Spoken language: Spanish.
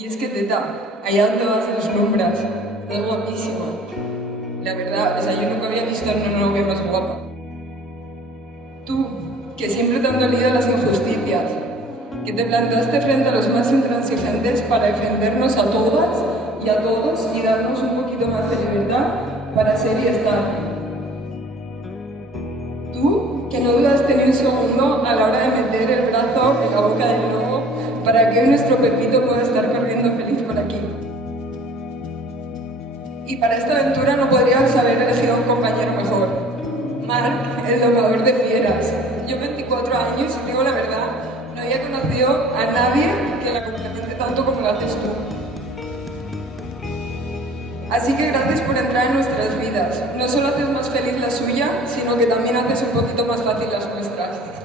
Y es que teta, allá donde vas deslumbras, estás guapísima. La verdad, o sea, yo nunca había visto a una novia más guapa. Tú, que siempre te han dolido las injusticias, que te plantaste frente a los más intransigentes para defendernos a todas y a todos y darnos un poquito más de libertad para ser y estar. Tú, que no dudaste ni un segundo a la hora de meter el brazo en la boca del lobo para que hoy nuestro Pepito pueda estar corriendo feliz por aquí. Y para esta aventura no podrías haber elegido un compañero mejor. Marc, el domador de fieras. Yo 24 años y digo la verdad, no había conocido a nadie que la complemente tanto como lo haces tú. Así que gracias por entrar en nuestras vidas. No solo haces más feliz la suya, sino que también haces un poquito más fácil las nuestras.